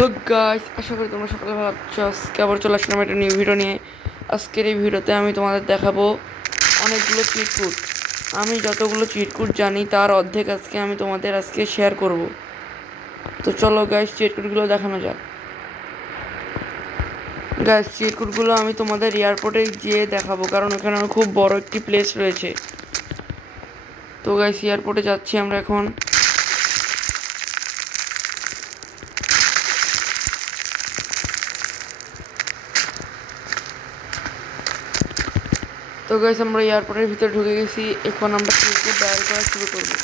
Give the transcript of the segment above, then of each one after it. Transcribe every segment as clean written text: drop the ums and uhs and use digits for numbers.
Hello guys, আশা করি তোমরা সকালে ভালো আছো। আজকে আবার চলে আসলাম একটা নিউ ভিডিও নিয়ে। আজকের এই ভিডিওতে আমি তোমাদের দেখাবো অনেকগুলো চিট কোড। আমি যতগুলো চিট কোড জানি তার অর্ধেক আজকে আমি তোমাদের শেয়ার করব। তো চলো গাইস, চিট কোডগুলো দেখানো যাক। গাইস, চিট কোডগুলো আমি তোমাদের এয়ারপোর্টে যেয়ে দেখাবো, কারণ ওখানে খুব বড় একটি প্লেস রয়েছে। তো গাইস, এয়ারপোর্টে যাচ্ছি আমরা এখন। তো গাইস, আমরা এয়ারপোর্টের ভিতরে ঢুকে গেছি। এখন আমরা চিট কোড ডায়াল করা শুরু করবো।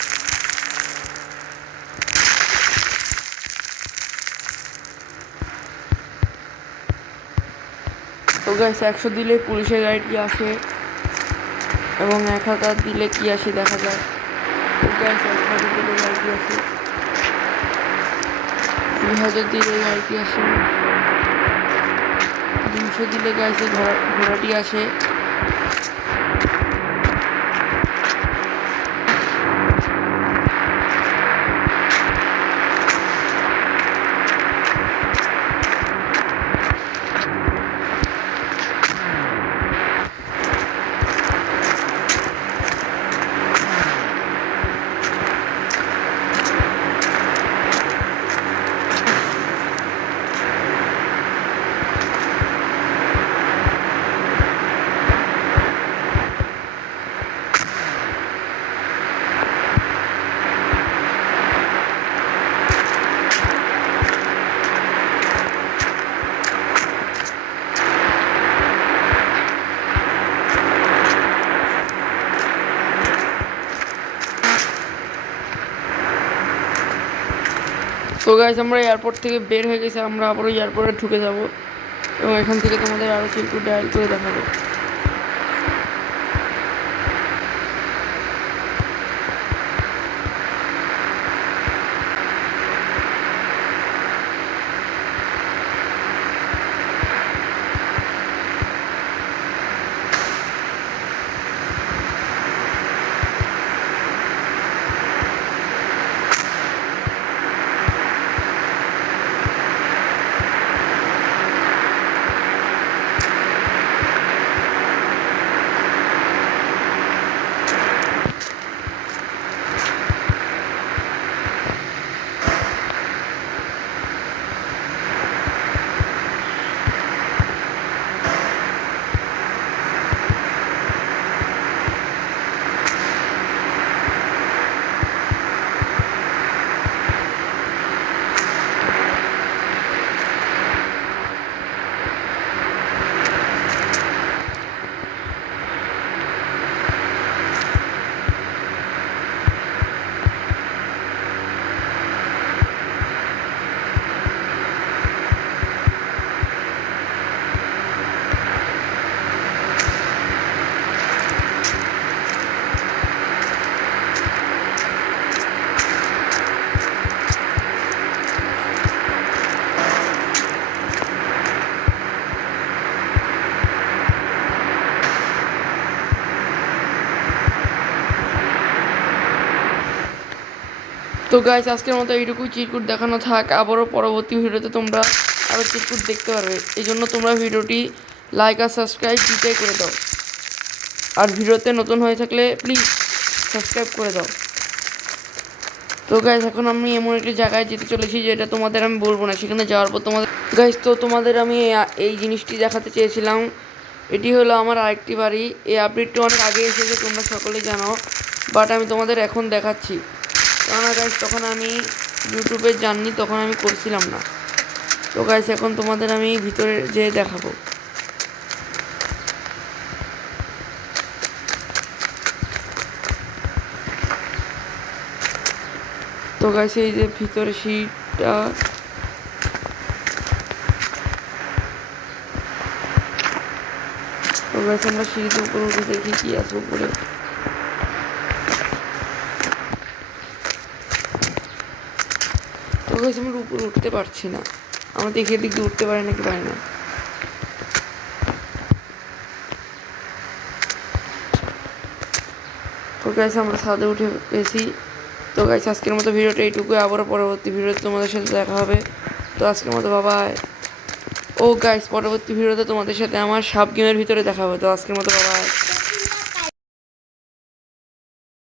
তো গাইস, 100 দিলে পুলিশের গাড়িটি আসে এবং 1000 দিলে কি আসে দেখা যায়। তো গাইস, 1000 দিলে গাড়িটি আসে, 2000 দিলে গাড়িটি আসে, 200 দিলে গাইস ঘোড়াটি আসে। তো গাইস, আমরা এয়ারপোর্ট থেকে বের হয়ে গেছি। আমরা আবারও এয়ারপোর্টে ঢুকে যাব এবং এখান থেকে তোমাদের আরও চিরকুট ডায়াল করে দেখাবো। তো গাইস, আজকের মতো এইটুকুই চিরকুট দেখানো থাক। আবারও পরবর্তী ভিডিওতে তোমরা আরও চিরকুট দেখতে পারবে। এই জন্য তোমরা ভিডিওটি লাইক আর সাবস্ক্রাইব দুইটাই করে দাও। আর ভিডিওতে নতুন হয়ে থাকলে প্লিজ সাবস্ক্রাইব করে দাও। তো গাইস, এখন আমি এমন একটি জায়গায় যেতে চলেছি যেটা তোমাদের আমি বলবো না। সেখানে যাওয়ার পর তোমাদের আমি এই জিনিসটি দেখাতে চেয়েছিলাম। এটি হলো আমার আরেকটি বাড়ি। এই আপডেটটি অনেক আগে এসেছে, তোমরা সকলেই জানো, বাট আমি তোমাদের এখন দেখাচ্ছি। কেননা গাইস, তখন আমি ইউটিউবে জাননি, তখন আমি করছিলাম না। তো গাইস, এখন তোমাদের আমি ভিতরে যেয়ে দেখাবো। তো গাইস, এই যে ভিতরে সিটটা, তো গাইস আমরা সিঁড়িতে উপরে উঠে দেখি কি আছে উপরে। তো গাইস, আমরা উপরে উঠতে পারছি না। আমরা দেখে দিক দিয়ে উঠতে পারি নাকি পারি না। তো গাইস, আমরা ছাদে উঠে গেছি। তো গাইস, আজকের মতো ভিডিওটা এইটুকু। আবারও পরবর্তী ভিডিওতে তোমাদের সাথে দেখা হবে। তো আজকের মতো বাবাই। ও গাইস, পরবর্তী ভিডিওতে তোমাদের সাথে আমার সাব গেমের ভিতরে দেখা হবে। তো আজকের মতো বাবাই।